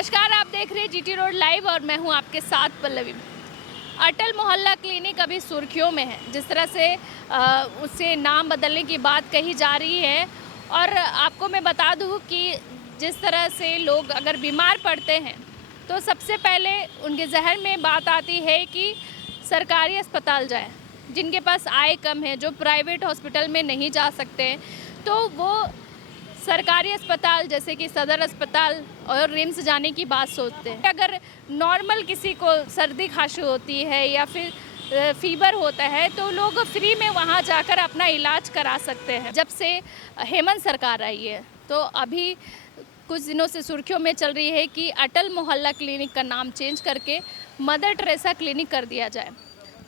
नमस्कार, आप देख रहे हैं जीटी रोड लाइव और मैं हूं आपके साथ पल्लवी। अटल मोहल्ला क्लिनिक अभी सुर्खियों में है। जिस तरह से उससे नाम बदलने की बात कही जा रही है और आपको मैं बता दूं कि जिस तरह से लोग अगर बीमार पड़ते हैं तो सबसे पहले उनके जहन में बात आती है कि सरकारी अस्पताल जाएं। जिनके पास आय कम है, जो प्राइवेट हॉस्पिटल में नहीं जा सकते हैं, तो वो सरकारी अस्पताल जैसे कि सदर अस्पताल और रिम्स जाने की बात सोचते हैं। अगर नॉर्मल किसी को सर्दी खांसी होती है या फिर फीवर होता है तो लोग फ्री में वहाँ जाकर अपना इलाज करा सकते हैं। जब से हेमंत सरकार आई है तो अभी कुछ दिनों से सुर्खियों में चल रही है कि अटल मोहल्ला क्लिनिक का नाम चेंज करके मदर टेरेसा क्लिनिक कर दिया जाए।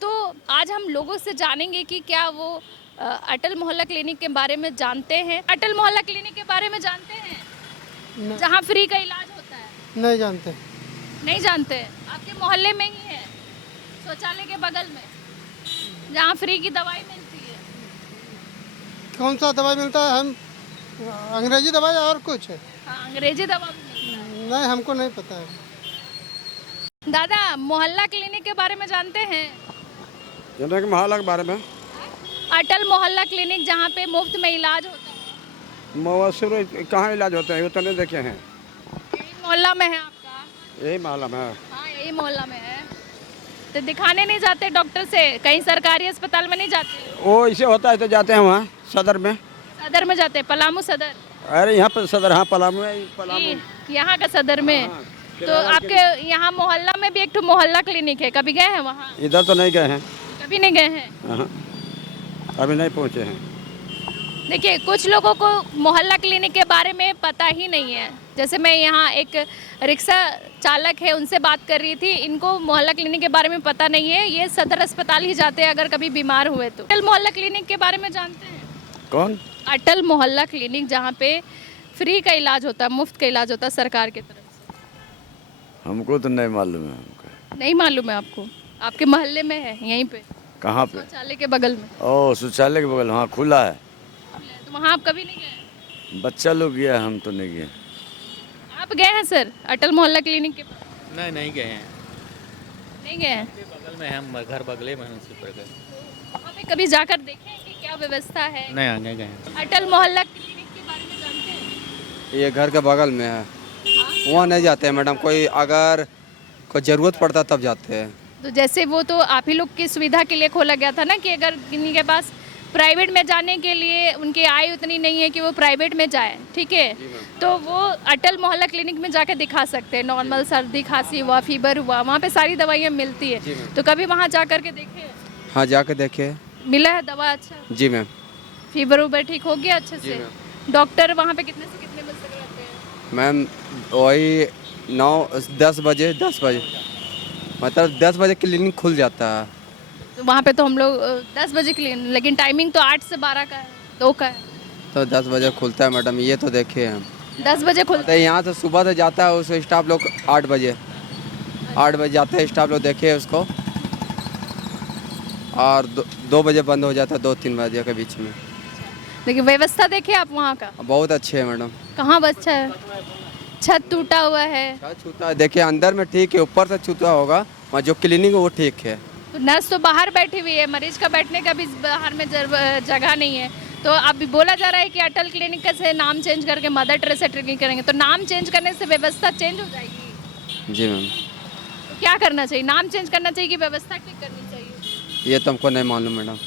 तो आज हम लोगों से जानेंगे कि क्या वो अटल मोहल्ला क्लिनिक के बारे में जानते हैं। अटल मोहल्ला क्लिनिक के बारे में जानते हैं, जहाँ फ्री का इलाज होता है? नहीं जानते। नहीं जानते? आपके मोहल्ले में ही है, शौचालय के बगल में, जहाँ फ्री की दवाई मिलती है। कौन सा दवाई मिलता है? हम अंग्रेजी दवाई और कुछ है? हाँ, अंग्रेजी दवा भी मिलता है। नहीं, हमको नहीं पता है। दादा, मोहल्ला क्लिनिक के बारे में जानते हैं? मोहल्ला के बारे में अटल मोहल्ला क्लिनिक जहाँ पे मुफ्त में इलाज होता है। मौसम कहाँ इलाज होता है वो तो नहीं देखे हैं। यही मोहल्ला में है आपका? यही मोहल्ला में है। हाँ, यही मोहल्ला में है। तो दिखाने नहीं जाते डॉक्टर से? कहीं सरकारी अस्पताल में नहीं जाते? वो इसे होता है तो जाते हैं वहाँ सदर में। सदर में जाते हैं? पलामू सदर? अरे यहाँ पर सदर, हाँ पलामू है। पलामू यहाँ का सदर में। हाँ, तो आपके यहाँ मोहल्ला में भी एक तो मोहल्ला क्लिनिक है, कभी गए हैं वहाँ? इधर तो नहीं गए हैं। कभी नहीं गए हैं? हाँ, अभी नहीं पहुँचे हैं। देखिए, कुछ लोगों को मोहल्ला क्लिनिक के बारे में पता ही नहीं है। जैसे मैं यहाँ एक रिक्शा चालक है, उनसे बात कर रही थी, इनको मोहल्ला क्लिनिक के बारे में पता नहीं है। ये सदर अस्पताल ही जाते हैं अगर कभी बीमार हुए तो। अटल मोहल्ला क्लिनिक के बारे में जानते हैं? कौन? अटल मोहल्ला क्लिनिक जहाँ पे फ्री का इलाज होता है, मुफ्त का इलाज होता है सरकार की तरफ से। हमको तो नहीं मालूम है। हमको नहीं मालूम है आपको? आपके मोहल्ले में है, यहीं पे कहाँ पे? शौचालय के बगल में। ओ, शौचालय के बगल, हाँ खुला है। तो वहाँ आप कभी नहीं गए? बच्चा लोग गया, हम तो नहीं गए। आप गए हैं सर अटल मोहल्ला क्लिनिक के पास? नहीं गए हैं। नहीं गए हैं? बगल में हम घर बगले में उसी पर गए। वहाँ पे कभी जाकर देखें कि क्या व्यवस्था है? नहीं, आगे गए हैं। अटल मोहल्ला क्लिनिक के बारे में जानते हैं? ये घर के बगल में है, वहाँ नहीं जाते हैं मैडम। कोई अगर कोई ज़रूरत पड़ता तब जाते हैं। तो जैसे वो तो आप ही लोग की सुविधा के लिए खोला गया था ना कि अगर किन्हीं के पास प्राइवेट में जाने के लिए उनकी आय उतनी नहीं है कि वो प्राइवेट में जाए, ठीक है, तो वो अटल मोहल्ला क्लिनिक में जाकर दिखा सकते हैं। नॉर्मल सर्दी खांसी हुआ, फीवर हुआ, वहाँ पे सारी दवाइयाँ मिलती है। तो कभी वहाँ जा कर के देखे? हाँ, जाके देखे। मिला है दवा? अच्छा जी मैम। फीवर उबर ठीक हो गया अच्छे से? डॉक्टर वहाँ पे कितने से कितने बजे तक रहते हैं? मैम वही 9-10 बजे, 10 बजे, मतलब 10 बजे क्लिनिक खुल जाता है। तो वहाँ पे तो हम लोग 10 बजे के लिए, लेकिन टाइमिंग तो 8 से 12 का है, 2 का है। तो 10 बजे खुलता है मैडम, ये तो देखे हम। 10 बजे खुलता तो यहाँ से सुबह से जाता है उस स्टाफ लोग 8 बजे जाते हैं स्टाफ लोग, देखे उसको। और 2 बजे बंद हो जाता है, 2-3 बजे के बीच में। लेकिन व्यवस्था देखिए आप वहाँ का? बहुत अच्छे है मैडम। कहाँ अच्छा है? छत टूटा हुआ है। छत छूता है, देखिए अंदर में ठीक है, ऊपर से छूता होगा, और जो क्लिनिक है वो ठीक है। तो नर्स तो बाहर बैठी हुई है, मरीज का बैठने का भी बाहर में जगह नहीं है। तो अभी बोला जा रहा है कि अटल क्लिनिक का से नाम चेंज करके मदर टेरेसा क्लिनिक करेंगे। तो नाम चेंज करने से व्यवस्था चेंज हो जाएगी? जी मैम। तो क्या करना चाहिए? नाम चेंज करना चाहिए कि व्यवस्था ठीक करनी चाहिए? ये तो हमको नहीं मालूम मैडम।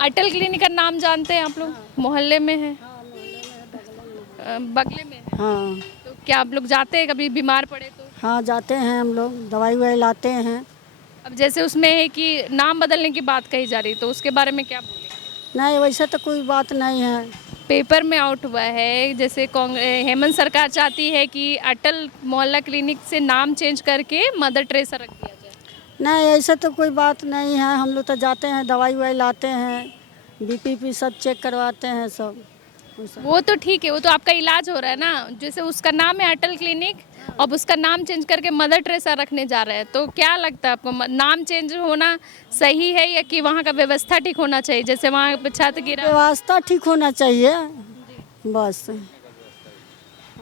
अटल क्लिनिक का नाम जानते हैं आप लोग? मोहल्ले में है, बगले में है। हाँ तो क्या आप लोग जाते हैं कभी बीमार पड़े तो? हाँ, जाते हैं हम लोग, दवाई ववाई लाते हैं। अब जैसे उसमें है कि नाम बदलने की बात कही जा रही, तो उसके बारे में क्या बोले? नहीं, वैसे तो कोई बात नहीं है। पेपर में आउट हुआ है, जैसे हेमंत सरकार चाहती है कि अटल मोहल्ला क्लिनिक से नाम चेंज करके मदर टेरेसा रख दिया जाए। नहीं, ऐसा तो कोई बात नहीं है। हम लोग तो जाते हैं, दवाई ववाई लाते हैं, बीपी सब चेक करवाते हैं सब। वो तो ठीक है, वो तो आपका इलाज हो रहा है ना। जैसे उसका नाम है अटल क्लिनिक, अब उसका नाम चेंज करके मदर टेरेसा रखने जा रहे हैं, तो क्या लगता है आपको, नाम चेंज होना सही है या कि वहाँ का व्यवस्था ठीक होना चाहिए? जैसे वहाँ पे छत गिरा, व्यवस्था ठीक होना चाहिए बस।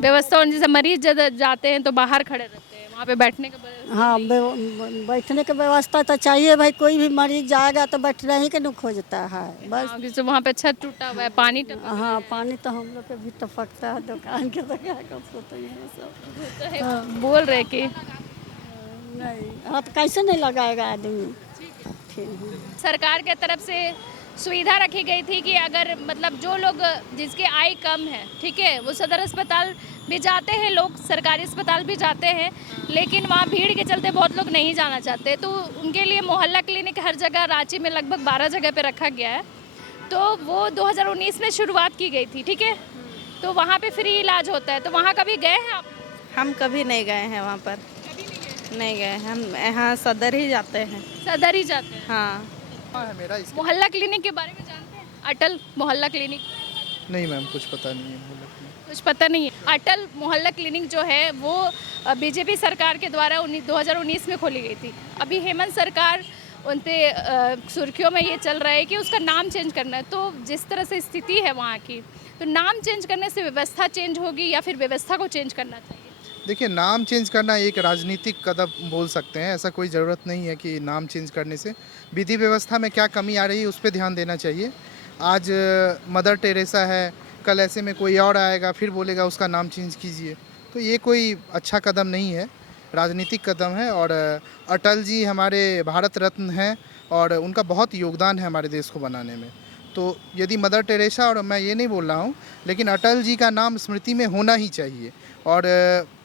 व्यवस्था होनी, जैसे मरीज जब जाते हैं तो बाहर खड़े रहते हैं, वहाँ पे बैठने का हाँ बैठने की व्यवस्था तो चाहिए भाई, कोई भी मरीज जाएगा तो बैठना ही के न खोजता है बस। हाँ, जैसे वहाँ पे छत टूटा हुआ है, पानी हाँ पानी तो हम लोग के भी टपकता है, दुकान के तो क्या कर सकते हैं सब। बोल रहे कि नहीं हाँ तो कैसे नहीं लगाएगा आदमी। ठीक है। सरकार के तरफ से सुविधा रखी गई थी कि अगर मतलब जो लोग जिसकी आय कम है, ठीक है, वो सदर अस्पताल भी जाते हैं, लोग सरकारी अस्पताल भी जाते हैं, लेकिन वहाँ भीड़ के चलते बहुत लोग नहीं जाना चाहते, तो उनके लिए मोहल्ला क्लिनिक हर जगह रांची में लगभग 12 जगह पे रखा गया है। तो वो 2019 में शुरुआत की गई थी, ठीक है, तो वहाँ पे फ्री इलाज होता है। तो वहाँ कभी गए हैं आप? हम कभी नहीं गए हैं वहाँ पर, नहीं गए, हम यहाँ सदर ही जाते हैं। सदर ही जाते हैं। हाँ मोहल्ला क्लिनिक के बारे में जानते हैं? अटल मोहल्ला क्लिनिक नहीं मैम, कुछ पता नहीं है। कुछ पता नहीं है। अटल मोहल्ला क्लिनिक जो है वो बीजेपी सरकार के द्वारा 2019 में खोली गई थी। अभी हेमंत सरकार उनसे सुर्खियों में ये चल रहा है कि उसका नाम चेंज करना है। तो जिस तरह से स्थिति है वहाँ की, तो नाम चेंज करने से व्यवस्था चेंज होगी या फिर व्यवस्था को चेंज करना चाहिए? देखिए, नाम चेंज करना एक राजनीतिक कदम बोल सकते हैं, ऐसा कोई ज़रूरत नहीं है कि नाम चेंज करने से विधि व्यवस्था में क्या कमी आ रही है उस पर ध्यान देना चाहिए। आज मदर टेरेसा है, कल ऐसे में कोई और आएगा फिर बोलेगा उसका नाम चेंज कीजिए, तो ये कोई अच्छा कदम नहीं है, राजनीतिक कदम है। और अटल जी हमारे भारत रत्न हैं और उनका बहुत योगदान है हमारे देश को बनाने में। तो यदि मदर टेरेसा, और मैं ये नहीं बोल रहा हूँ, लेकिन अटल जी का नाम स्मृति में होना ही चाहिए, और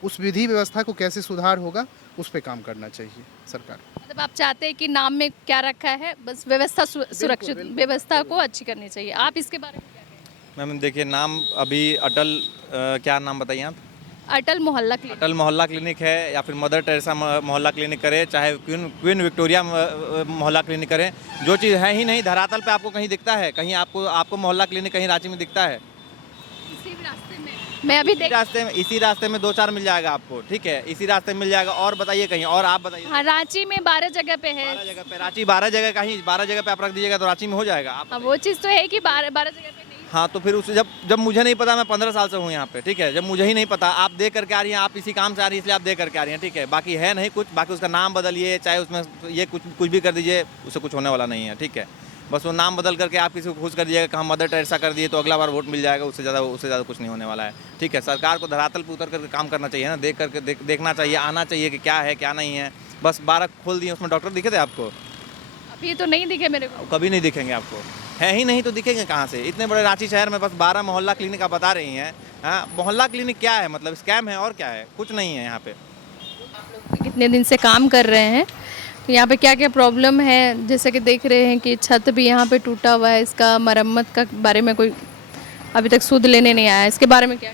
उस विधि व्यवस्था को कैसे सुधार होगा उस पर काम करना चाहिए सरकार। मतलब आप चाहते हैं कि नाम में क्या रखा है, बस व्यवस्था सुरक्षित, व्यवस्था को अच्छी करनी चाहिए। आप इसके बारे में क्या कहेंगे? मैम देखिए, नाम अभी अटल क्या नाम बताइए आप? अटल मोहल्ला क्लिनिक। अटल मोहल्ला क्लिनिक है या फिर मदर टेरेसा मोहल्ला क्लिनिक करें, चाहे क्वीन विक्टोरिया मोहल्ला क्लिनिक करें, जो चीज़ है ही नहीं धरातल पे आपको कहीं दिखता है? कहीं आपको मोहल्ला क्लिनिक कहीं रांची में दिखता है? इसी रास्ते में मैं अभी इसी रास्ते में 2-4 मिल जाएगा आपको, ठीक है, इसी रास्ते में मिल जाएगा। और बताइए कहीं और, आप बताइए। हाँ, रांची में 12 जगह पे है। 12 जगह पे, रांची 12 जगह, कहीं 12 जगह पे आप रख दीजिएगा तो रांची में हो जाएगा। आप वो चीज़ तो है कि 12 जगह पे नहीं। हाँ, तो फिर उसे जब मुझे नहीं पता, मैं 15 साल से हूँ यहाँ पे, ठीक है, जब मुझे ही नहीं पता, आप दे करके आ रही हैं, आप इसी काम से आ रही है इसलिए आप दे करके आ रही हैं, ठीक है, बाकी है नहीं कुछ, बाकी उसका नाम बदलिए, चाहे उसमें ये कुछ भी कर दीजिए, उससे कुछ होने वाला नहीं है, ठीक है। बस वो नाम बदल करके आप किसी को खुश कर दीजिएगा कि हम मदर टेरेसा कर दिए तो अगला बार वोट मिल जाएगा, उससे ज़्यादा कुछ नहीं होने वाला है, ठीक है। सरकार को धरातल पर उतर करके काम करना चाहिए ना, देख करके देखना चाहिए, आना चाहिए कि क्या है क्या नहीं है। बस 12 खोल दिए, उसमें डॉक्टर दिखे थे आपको? अभी तो नहीं दिखे मेरे को। कभी नहीं दिखेंगे आपको, है ही नहीं तो दिखेंगे कहाँ से? इतने बड़े रांची शहर में बस 12 मोहल्ला क्लिनिक आप बता रही हैं। हाँ, मोहल्ला क्लिनिक क्या है? मतलब स्कैम है और क्या है? कुछ नहीं है यहाँ पे। कितने दिन से काम कर रहे हैं, तो यहाँ पे क्या क्या प्रॉब्लम है, जैसे कि देख रहे हैं कि छत भी यहाँ पे टूटा हुआ है, इसका मरम्मत का बारे में कोई अभी तक सुध लेने नहीं आया, इसके बारे में क्या?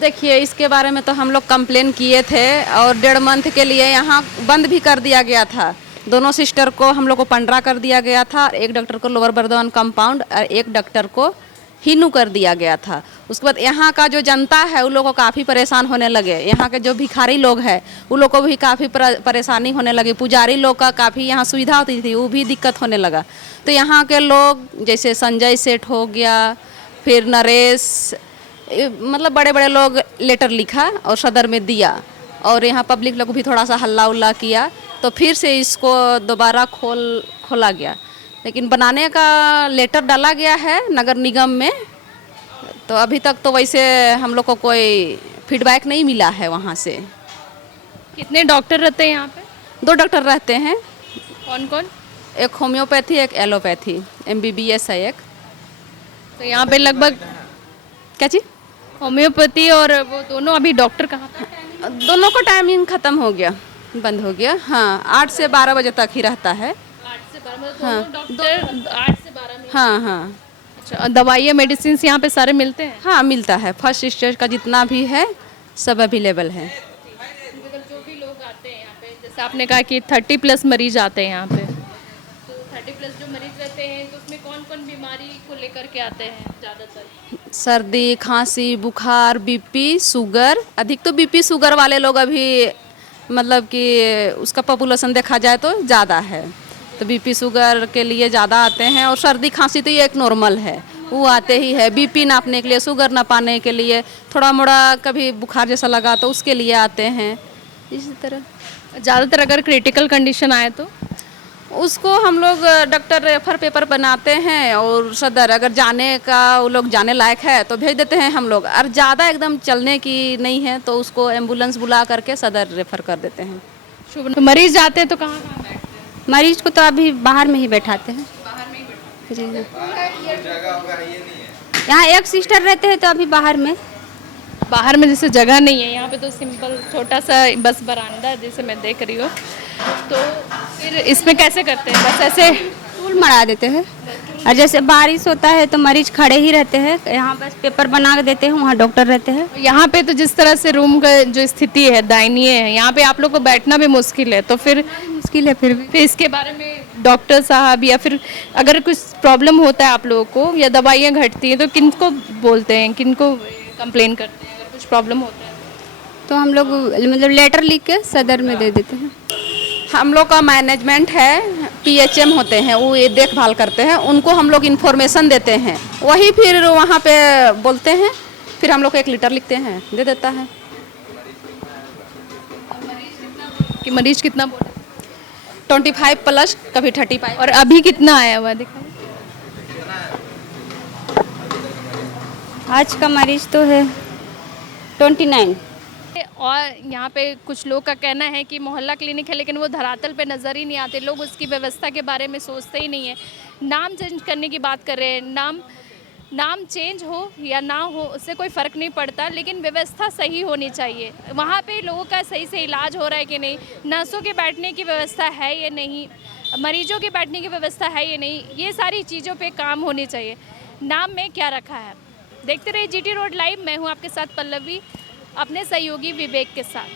देखिए, इसके बारे में तो हम लोग कंप्लेन किए थे और 1.5 मंथ के लिए यहाँ बंद भी कर दिया गया था। दोनों सिस्टर को हम लोग को पंडरा कर दिया गया था, एक डॉक्टर को लोअर बर्दवान कंपाउंड और एक डॉक्टर को हिनू कर दिया गया था। उसके बाद यहाँ का जो जनता है उन लोगों को काफ़ी परेशान होने लगे, यहाँ के जो भिखारी लोग हैं उन लोगों को भी काफ़ी परेशानी होने लगी, पुजारी लोग का काफ़ी यहाँ सुविधा होती थी, वो भी दिक्कत होने लगा। तो यहाँ के लोग जैसे संजय सेठ हो गया, फिर नरेश, मतलब बड़े बड़े लोग लेटर लिखा और सदर में दिया, और यहाँ पब्लिक लोग भी थोड़ा सा हल्ला उल्ला किया, तो फिर से इसको दोबारा खोला गया। लेकिन बनाने का लेटर डाला गया है नगर निगम में, तो अभी तक तो वैसे हम लोग को कोई फीडबैक नहीं मिला है वहाँ से। कितने डॉक्टर रहते हैं यहाँ पे? 2 डॉक्टर रहते हैं। कौन कौन? एक होम्योपैथी, एक एलोपैथी, MBBS है एक। तो यहाँ पे लगभग क्या चीज़? होम्योपैथी और वो दोनों अभी डॉक्टर कहाँ पे? दोनों का टाइमिंग ख़त्म हो गया, बंद हो गया। हाँ, 8 से 12 बजे तक ही रहता है। 8 से 12 हाँ, डॉक्टर 8 से 12 में। हाँ हाँ। अच्छा, दवाइयाँ मेडिसिन यहाँ पे सारे मिलते हैं? हाँ, मिलता है, फर्स्ट स्टेज का जितना भी है सब अवेलेबल है। जो भी लोग आते हैं यहाँ पे, जैसे आपने कहा कि 30+ मरीज आते हैं यहाँ पे, तो 30+ जो मरीज रहते हैं तो उसमें कौन कौन बीमारी को लेकर के आते हैं ज़्यादातर? सर्दी, खांसी, बुखार, BP, शुगर। अधिक तो BP शुगर वाले लोग अभी मतलब कि उसका पॉपुलेशन देखा जाए तो ज़्यादा है, तो BP शुगर के लिए ज़्यादा आते हैं। और सर्दी खांसी तो ये एक नॉर्मल है, वो आते ही है। बीपी नापने के लिए, शुगर नापाने के लिए, थोड़ा मोड़ा कभी बुखार जैसा लगा तो उसके लिए आते हैं। इसी तरह ज़्यादातर अगर क्रिटिकल कंडीशन आए तो उसको हम लोग डॉक्टर रेफर पेपर बनाते हैं और सदर अगर जाने का वो लोग जाने लायक है तो भेज देते हैं हम लोग, और ज़्यादा एकदम चलने की नहीं है तो उसको एम्बुलेंस बुला करके सदर रेफर कर देते हैं। तो मरीज जाते हैं तो कहाँ बैठते हैं? मरीज को तो अभी बाहर में ही बैठाते हैं। जी यहाँ एक सिस्टर रहते हैं तो अभी बाहर में जैसे जगह नहीं है यहाँ पे, तो सिंपल छोटा सा बस बरामदा जैसे मैं देख रही हूँ, तो फिर इसमें कैसे करते हैं? बस ऐसे टूल मरा देते हैं, और जैसे बारिश होता है तो मरीज खड़े ही रहते हैं। यहाँ बस पेपर बना के देते हैं, वहाँ डॉक्टर रहते हैं। यहाँ पे तो जिस तरह से रूम का जो स्थिति है दयनीय है, यहाँ पे आप लोग को बैठना भी मुश्किल है, तो फिर मुश्किल है। फिर इसके बारे में डॉक्टर साहब या फिर अगर कुछ प्रॉब्लम होता है आप लोगों को या दवाइयाँ घटती हैं तो किनको बोलते हैं, किनको कंप्लेन करते हैं अगर कुछ प्रॉब्लम होता है? तो हम लोग मतलब लेटर लिख के सदर में दे देते हैं। हम लोग का मैनेजमेंट है, पीएचएम होते हैं, वो ये देखभाल करते हैं, उनको हम लोग इन्फॉर्मेशन देते हैं, वही फिर वहाँ पे बोलते हैं, फिर हम लोग 1 लीटर लिखते हैं, दे देता है। कि मरीज कितना बोला? 25 प्लस, कभी 35। और अभी कितना आया हुआ दिखाएं? आज का मरीज तो है 29। और यहाँ पे कुछ लोग का कहना है कि मोहल्ला क्लिनिक है लेकिन वो धरातल पे नज़र ही नहीं आते, लोग उसकी व्यवस्था के बारे में सोचते ही नहीं है। नाम चेंज करने की बात कर रहे हैं, नाम चेंज हो या ना हो उससे कोई फ़र्क नहीं पड़ता, लेकिन व्यवस्था सही होनी चाहिए। वहाँ पे लोगों का सही से इलाज हो रहा है कि नहीं, नर्सों के बैठने की व्यवस्था है या नहीं, मरीजों के बैठने की व्यवस्था है या नहीं, ये सारी चीज़ों पे काम होनी चाहिए। नाम में क्या रखा है? देखते रहिए जीटी रोड लाइव। मैं हूँ आपके साथ पल्लवी, अपने सहयोगी विवेक के साथ।